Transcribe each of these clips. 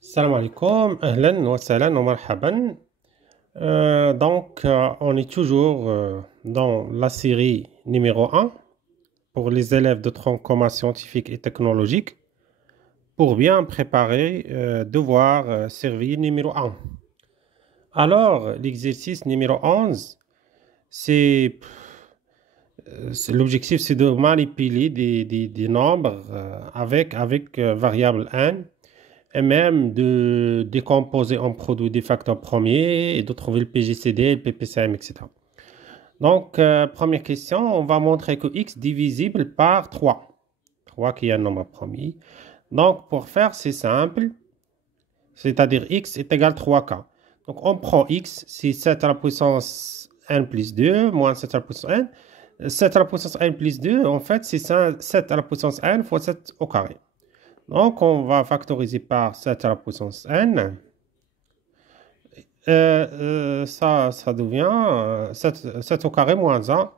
Salam alaikum, ahlan wa salam wa marhaban. On est toujours dans la série numéro 1 pour les élèves de tronc commun scientifique et technologique pour bien préparer devoir série numéro 1. Alors, l'exercice numéro 11, l'objectif c'est de manipuler des nombres avec variable n, et même de décomposer en produit des facteurs premiers et de trouver le PGCD, le PPCM, etc. Donc, première question, on va montrer que x divisible par 3. 3 qui est un nombre premier. Donc, pour faire, c'est simple. C'est-à-dire x est égal à 3k. Donc, on prend x, c'est 7 à la puissance n plus 2, moins 7 à la puissance n. 7 à la puissance n plus 2, en fait, c'est 7 à la puissance n fois 7 au carré. Donc, on va factoriser par 7 à la puissance n. Ça devient 7 au carré moins 1,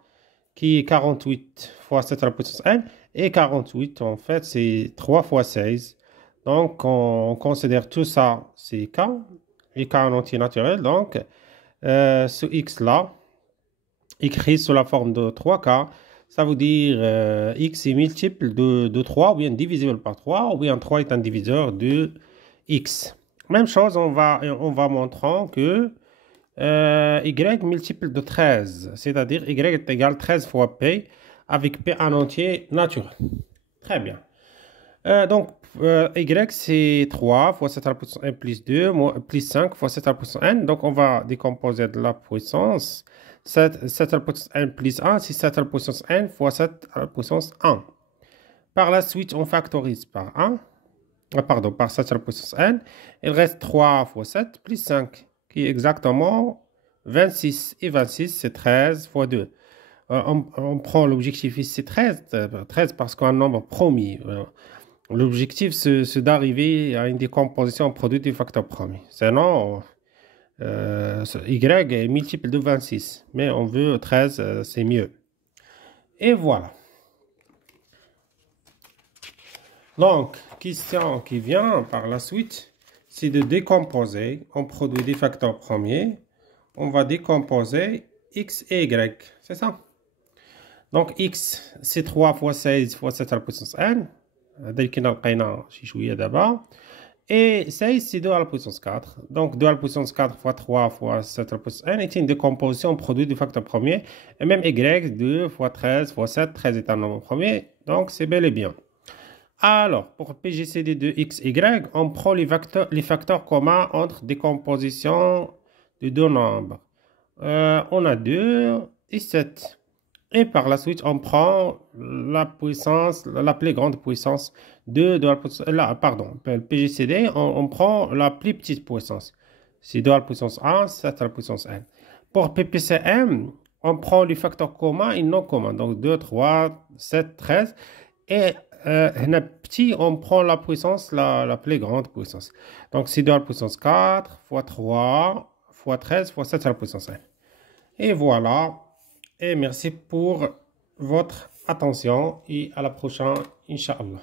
qui est 48 fois 7 à la puissance n. Et 48, en fait, c'est 3 fois 16. Donc, on considère tout ça, c'est k. Et k en entier naturel. Donc, ce x-là, écrit sous la forme de 3k, ça veut dire x est multiple de 3, ou bien divisible par 3, ou bien 3 est un diviseur de x. Même chose, on va montrant que y multiple de 13, c'est-à-dire y est égal à 13 fois p, avec p en entier naturel. Très bien. Y c'est 3 fois 7 à la puissance n plus 2, plus 5 fois 7 à la puissance n. Donc, on va décomposer de la puissance. 7 à la puissance n plus 1, c'est 7 à la puissance n fois 7 à la puissance 1. Par la suite, on factorise par 1. Par 7 à la puissance n. Il reste 3 fois 7 plus 5, qui est exactement 26. Et 26, c'est 13 fois 2. On prend l'objectif ici, c'est 13 parce qu'un nombre premier. L'objectif, c'est d'arriver à une décomposition en produit du facteur premier. Sinon, y est multiple de 26. Mais on veut 13, c'est mieux. Et voilà. Donc, question qui vient par la suite, c'est de décomposer en produit des facteurs premiers. On va décomposer x et y. C'est ça. Donc, x, c'est 3 fois 16 fois 7 à la puissance n. Et 16, c'est 2 à la puissance 4. Donc, 2 à la puissance 4 fois 3 fois 7 à la puissance n est une décomposition produit du facteur premier. Et même y, 2 fois 13 fois 7, 13 est un nombre premier. Donc, c'est bel et bien. Alors, pour PGCD de x, y, on prend les facteurs communs entre décomposition de deux nombres. On a 2 et 7. Et par la suite, on prend la puissance, la plus grande puissance de la puissance, le PGCD, on prend la plus petite puissance. C'est 2 à la puissance 1, 7 à la puissance n. Pour PPCM, on prend les facteurs communs et non communs. Donc 2, 3, 7, 13. Et petit, on prend la puissance, la plus grande puissance. Donc c'est 2 à la puissance 4 fois 3 fois 13 fois 7 à la puissance n. Et voilà. Et merci pour votre attention et à la prochaine, Inch'Allah.